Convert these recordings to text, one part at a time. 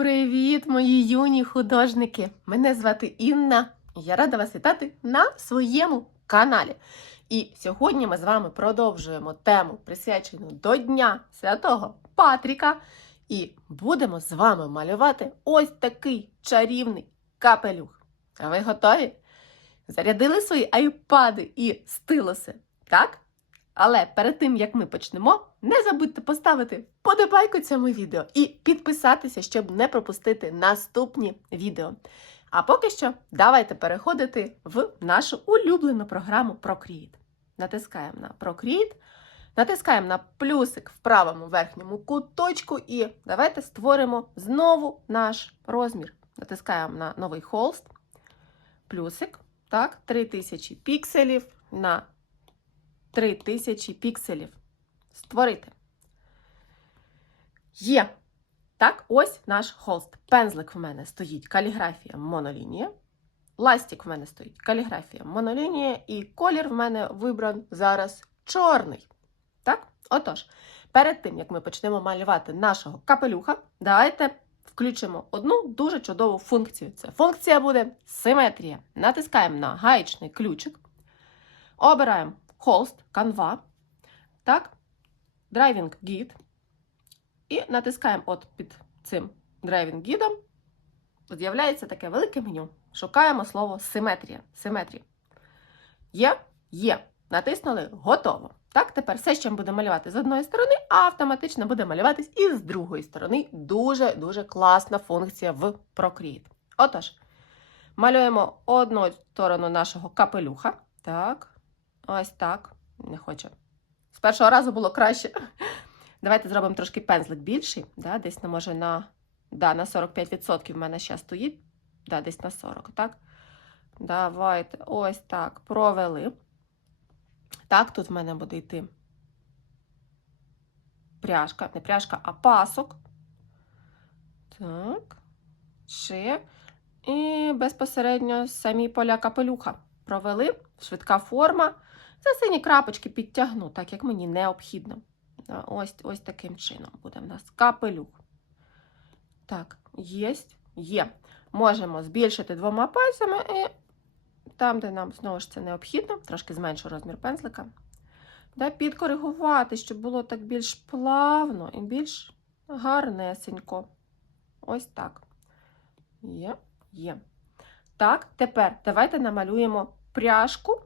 Привіт, мої юні художники! Мене звати Інна. Я рада вас вітати на своєму каналі. І сьогодні ми з вами продовжуємо тему, присвячену до Дня Святого Патріка. І будемо з вами малювати ось такий чарівний капелюх. А ви готові? Зарядили свої айпади і стилуси, так? Але перед тим як ми почнемо, не забудьте поставити вподобайку цьому відео і підписатися, щоб не пропустити наступні відео. А поки що давайте переходити в нашу улюблену програму Procreate. Натискаємо на Procreate, натискаємо на плюсик в правому верхньому куточку і давайте створимо знову наш розмір. Натискаємо на новий холст, плюсик, так, 3000 пікселів на 3000 пікселів. Створити. Є. Так, ось наш холст. Пензлик в мене стоїть каліграфія монолінія. Ластик в мене стоїть каліграфія монолінія, і колір в мене вибран зараз чорний. Так? Отож, перед тим, як ми почнемо малювати нашого капелюха, давайте включимо одну дуже чудову функцію. Це функція буде симетрія. Натискаємо на гаєчний ключик, обираємо холст, канва, так, драйвінг гід. І натискаємо от під цим драйвінг гідом. З'являється таке велике меню. Шукаємо слово симетрія. Симетрія. Є? Є. Натиснули готово. Так, тепер все, що ми будемо малювати з одної сторони, автоматично буде малюватись і з другої сторони. Дуже-дуже класна функція в Procreate. Отож, малюємо одну сторону нашого капелюха. Так, ось так. Не хоче. З першого разу було краще. Давайте зробимо трошки пензлик більший. Да? Десь, може, на, да, на 45% в мене ще стоїть. Да, десь на 40, так? Давайте ось так провели. Так, тут в мене буде йти пряжка, не пряжка, а пасок. Так, ще. І безпосередньо самі поля капелюха провели. Швидка форма. Це сині крапочки підтягну, так як мені необхідно. Ось ось таким чином буде в нас капелюх. Так, є, є. Можемо збільшити двома пальцями і там, де нам знову ж це необхідно, трошки зменшу розмір пензлика. Да, підкоригувати, щоб було так більш плавно і більш гарнесенько. Ось так. Є, є. Так, тепер давайте намалюємо пряжку.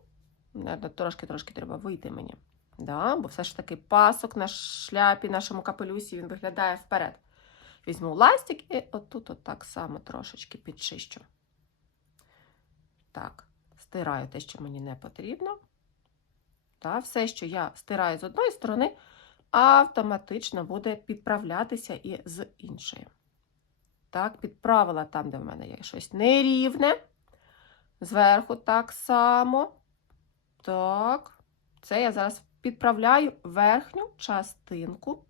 Трошки-трошки треба вийти мені. Да, бо все ж таки пасок на шляпі, нашому капелюсі, він виглядає вперед. Візьму ластик і отут от так само трошечки підчищу. Так, стираю те, що мені не потрібно. Та, все, що я стираю з одної сторони, автоматично буде підправлятися і з іншої. Так, підправила там, де в мене є щось нерівне. Зверху так само. Так, це я зараз підправляю верхню частинку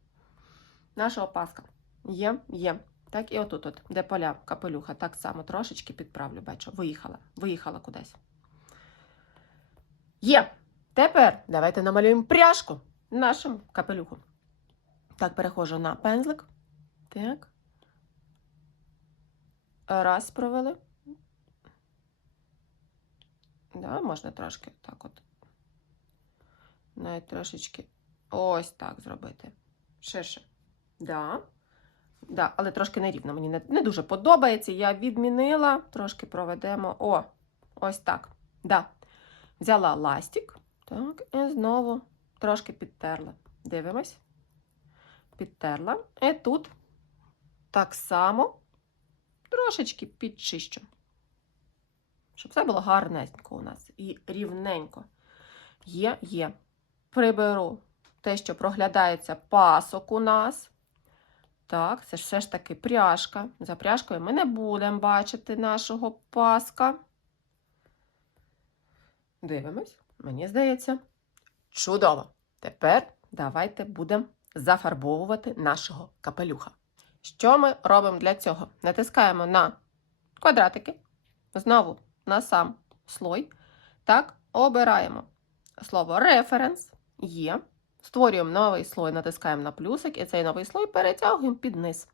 нашого паска. Є, є. Так, і отут, от, де поля капелюха, так само трошечки підправлю, бачу, виїхала, виїхала кудись. Є. Тепер давайте намалюємо пряжку нашому капелюху. Так, перехожу на пензлик. Так. Раз провели. Да, можна трошки так от. Навіть трошечки ось так зробити. Ширше. Да. Да, але трошки нерівно. Мені не, не дуже подобається. Я відмінила, трошки проведемо. О, ось так. Да. Взяла ластик. Так, і знову трошки підтерла. Дивимось. Підтерла. І тут так само трошечки підчищу. Щоб все було гарненько у нас і рівненько. Є, є. Приберу те, що проглядається пасок у нас. Так, це ж все ж таки пряжка. За пряжкою ми не будемо бачити нашого паска. Дивимось, мені здається. Чудово! Тепер давайте будемо зафарбовувати нашого капелюха. Що ми робимо для цього? Натискаємо на квадратики, знову на сам слой. Так, обираємо слово референс є. Створюємо новий слой, натискаємо на плюсик, і цей новий слой перетягуємо під низ.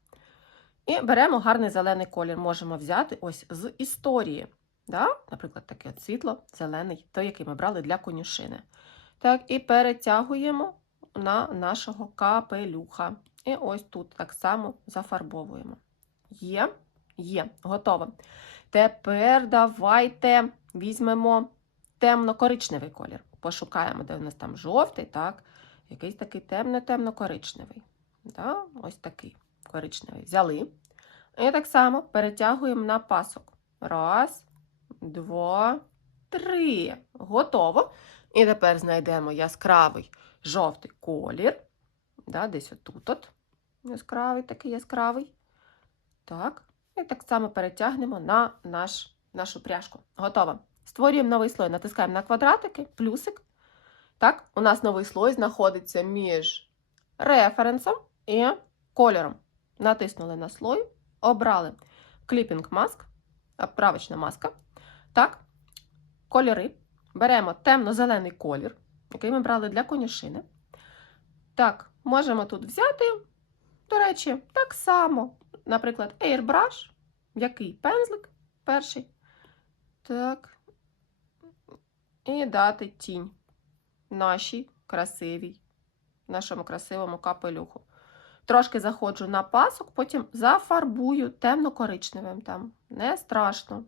І беремо гарний зелений колір. Можемо взяти ось з історії. Да? Наприклад, таке світло, зелений, той, який ми брали для конюшини. Так, і перетягуємо на нашого капелюха. І ось тут так само зафарбовуємо. Є, є, готово. Тепер давайте візьмемо темно-коричневий колір. Пошукаємо, де у нас там жовтий, так? Якийсь такий темно-темно-коричневий. Да? Ось такий коричневий. Взяли. І так само перетягуємо на пасок. Раз, два, три. Готово. І тепер знайдемо яскравий жовтий колір. Да, десь отут от. Яскравий, такий яскравий. Так. І так само перетягнемо на наш, нашу пряжку. Готово. Створюємо новий слой, натискаємо на квадратики, плюсик. Так, у нас новий слой знаходиться між референсом і кольором. Натиснули на слой, обрали кліпінг маск, правочна маска. Так, кольори. Беремо темно-зелений колір, який ми брали для конюшини. Так, можемо тут взяти, до речі, так само, наприклад, airbrush, який пензлик перший. Так. І дати тінь нашій красивій, нашому красивому капелюху. Трошки заходжу на пасок, потім зафарбую темно-коричневим там. Не страшно.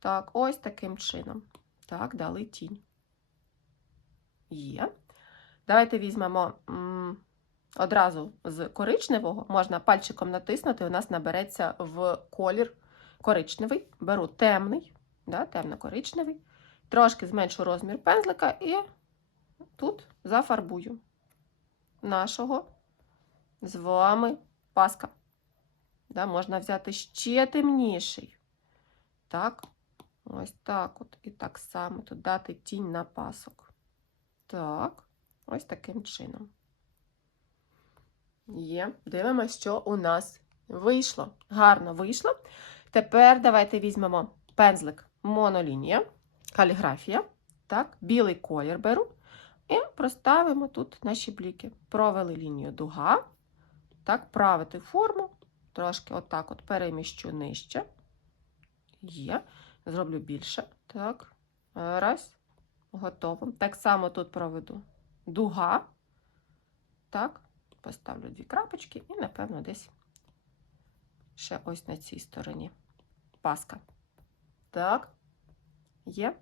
Так, ось таким чином. Так, дали тінь. Є. Давайте візьмемо м, одразу з коричневого. Можна пальчиком натиснути, у нас набереться в колір коричневий. Беру темний, да, темно-коричневий. Трошки зменшу розмір пензлика і тут зафарбую нашого з вами паска. Да, можна взяти ще темніший. Так, ось так от. І так само тут дати тінь на пасок. Так, ось таким чином. Є. Дивимося, що у нас вийшло. Гарно вийшло. Тепер давайте візьмемо пензлик монолінія, каліграфія. Так, білий колір беру. І проставимо тут наші бліки. Провели лінію дуга. Так, правити форму. Трошки отак от переміщу нижче. Є. Зроблю більше. Так. Раз. Готово. Так само тут проведу дуга. Так. Поставлю дві крапочки і, напевно, десь ще ось на цій стороні. Паска. Так. Є.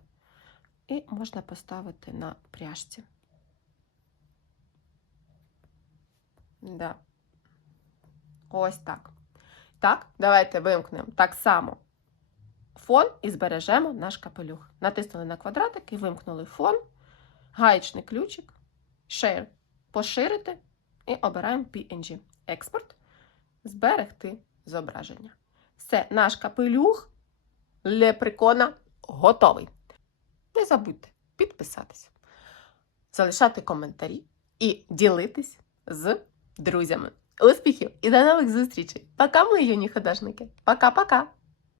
І можна поставити на пряжці. Да. Ось так. Так, давайте вимкнемо так само фон і збережемо наш капелюх. Натиснули на квадратик і вимкнули фон, гаєчний ключик, Share, поширити і обираємо PNG. Експорт, зберегти зображення. Все, наш капелюх лепрекона готовий. Не забудьте підписатися, залишати коментарі і ділитись з друзями. Успіхів і до нових зустрічей! Пока, мої юні художники! Пока-пока!